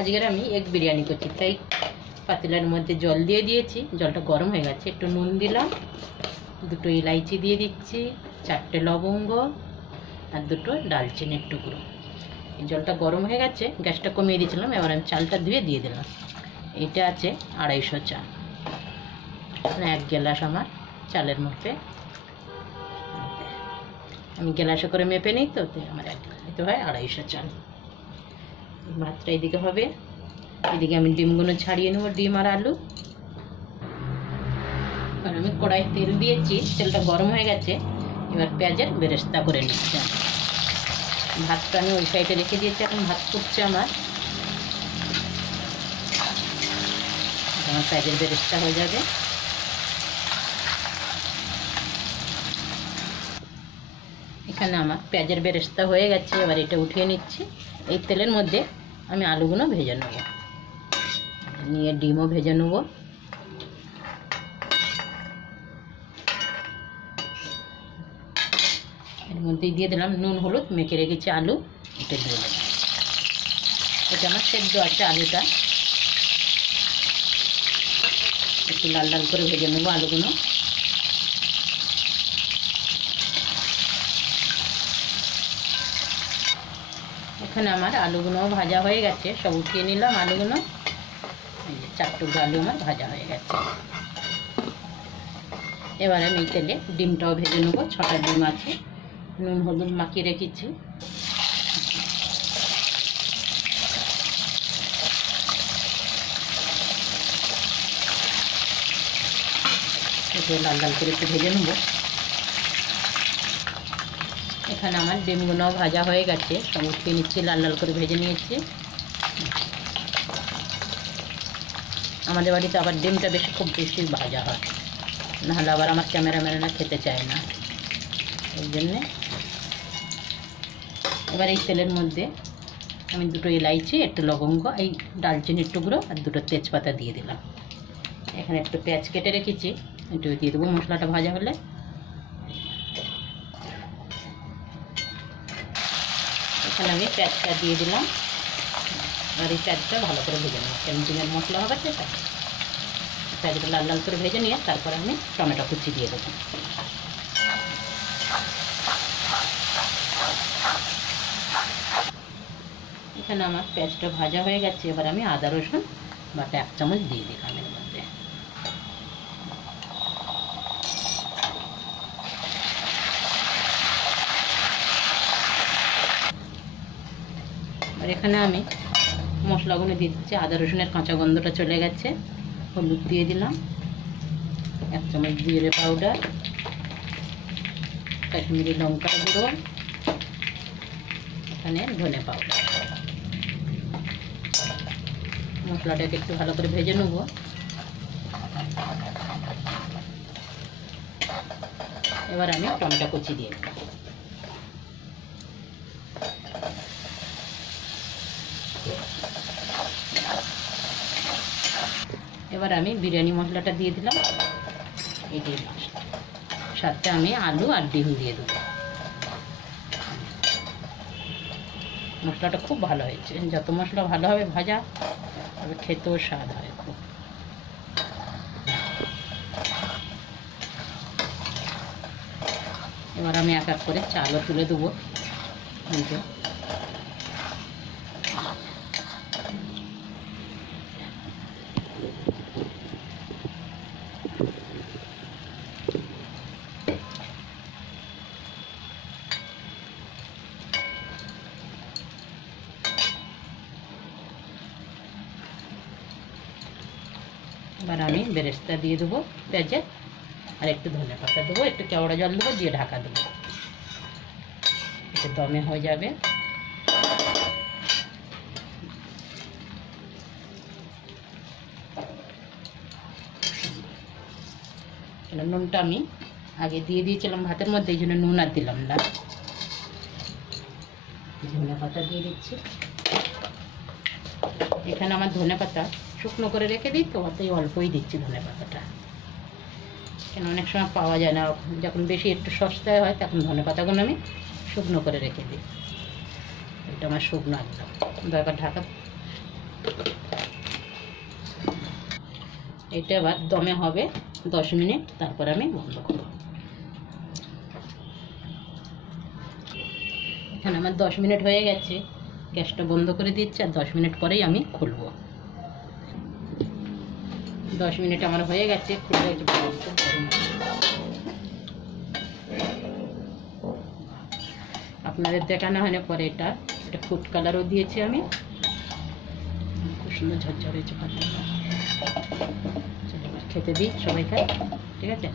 আজকের আমি এগ বিরিয়ানি করছি, তাই পাতিলার মধ্যে জল দিয়ে দিয়েছি। জলটা গরম হয়ে গেছে, একটু নুন দিলাম, দুটো ইলাইচি দিয়ে দিচ্ছি, 4টে লবঙ্গ আর দুটো ডালচিনির টুকরো। এই জলটা গরম হয়ে গেছে, গ্যাসটা কমিয়ে দিয়েছিলাম। এবার আমি চালটা ধুয়ে দিয়ে দিলাম। এটা আছে 250 চাল, 1 গ্লাস আমার চালের মাপে। আমি গ্লাসে করে মেপে নিই, তো আমার এতে হয় 250 চাল। ভাতটা এদিকে হবে, এদিকে আমি ডিমগুলো ছাড়িয়ে নেবো, ডিম আর আলু। আর আমি কড়াই তেল দিয়েছি, তেলটা গরম হয়ে গেছে। এবার পেঁয়াজের বেরেস্তা করে নিচ্ছি। ভাতটা আমি ওই সাইডে রেখে দিয়েছি, এখন ভাত ফুটছে আমার। পেঁয়াজের বেরেস্তা হয়ে যাবে। এখানে আমার পেঁয়াজের বেরেস্তা হয়ে গেছে, এবার এটা উঠিয়ে নিচ্ছি। এই তেলের মধ্যে আমি আলুগুলো ভেজে নেব, নিয়ে ডিমও ভেজে নেব। এর মধ্যে দিয়ে দিলাম নুন হলুদ, মেখে রেখেছি আলু, এটা দিয়ে দেব। এটা আমার সেদ্ধ আছে আলুটা, একটু লাল লাল করে ভেজে নেব আলুগুলো। এখানে আমার আলুগুলো ভাজা হয়ে গেছে, সব উঠিয়ে নিলাম আলুগুলো। এই যে 4 টুকরো আলু আমার ভাজা হয়ে গেছে। এবার আমি এই তেলে ডিমটাও ভেজে নেবো। 6টা ডিম আছে, নুন হলুদ মাখিয়ে রেখেছি। একটু লাল লাল করে একটু ভেজে নেবো। এখানে আমার ডিমগুলো ভাজা হয়ে গেছে, সব উঠিয়ে নিচ্ছি, লাল লাল করে ভেজে নিয়েছি। আমাদের বাড়িতে আবার ডিমটা খুব বেশি ভাজা হয়, নাহলে আবার আমার ক্যামেরাম্যানরা খেতে চায় না, এই জন্যে। এবার এই তেলের মধ্যে আমি 2টো ইলাইচি, একটু লবঙ্গ, এই ডালচিনির টুকরো আর 2টো তেজপাতা দিয়ে দিলাম। এখানে একটু পেঁয়াজ কেটে রেখেছি, একটু দিয়ে দেবো মশলাটা ভাজা হলে। এখানে আমি পেঁয়াজটা দিয়ে দিলাম, আর এই পেঁয়াজটা ভালো করে ভেজে নেব, কেমন ডিমের মশলা হবে সেটা। পেঁয়াজটা লাল লাল করে ভেজে নিয়ে তারপর আমি টমেটো কুচি দিয়ে দেবো। এখানে আমার পেঁয়াজটা ভাজা হয়ে গেছে, এবার আমি আদা রসুন বাটা 1 চামচ দিয়ে দিলাম এর মধ্যে। আর এখানে আমি মশলাগুলো দিয়ে দিচ্ছি। আদা রসুনের কাঁচা গন্ধটা চলে গেছে। হলুদ দিয়ে দিলাম, 1 চামচ জিরে পাউডার, কাশ্মীরি লঙ্কার গুঁড়ো, এখানে ধনে পাউডার। মশলাটাকে একটু ভালো করে ভেজে নেব। এবার আমি টমেটো কুচি দিয়ে দেব। এবার আমি বিরিয়ানি মশলাটা দিয়ে দিলাম, এটি সাথে আমি আলু আর ডিম দিয়ে দেবো। মশলাটা খুব ভালো হয়েছে, যত মশলা ভালো হবে ভাজা, তবে খেতেও স্বাদ হয় খুব। এবার আমি 1 এক করে চালও তুলে দেবো। এবার আমি বেরেস্তা দিয়ে দেবো পেঁয়াজের, আর একটু ধনে পাতা দেবো, একটু কেওড়া জল দেবো, দিয়ে ঢাকা দেবো। এটা দমে হয়ে যাবে। নুনটা আমি আগে দিয়ে দিয়েছিলাম ভাতের মধ্যে, এই জন্য নুন আর দিলাম না। ধনে পাতা দিয়ে দিচ্ছি। এখানে আমার ধনে পাতা শুকনো করে রেখে দিই, তো অতই অল্পই দিচ্ছি ধনে পাতাটা, কেন অনেক সময় পাওয়া যায় না। যখন বেশি একটু সস্তায় হয় তখন ধনে পাতাগুলো আমি শুকনো করে রেখে দিই। এটা আমার শুকনো একদম, দরকার ঢাকা এটা আবার দমে হবে 10 মিনিট, তারপর আমি বন্ধ করব। এখানে আমার 10 মিনিট হয়ে গেছে, গ্যাসটা বন্ধ করে দিচ্ছি, আর 10 মিনিট পরেই আমি খুলব। 10 মিনিট আমার হয়ে গেছে, খুলে আপনাদের দেখানো হয় না, পরে এটা ফুড কালারও দিয়েছি আমি, খুব সুন্দর ঝরঝর হয়েছে পাতিলটা। চলো এবার খেতে দিই, সবাই খায়, ঠিক আছে।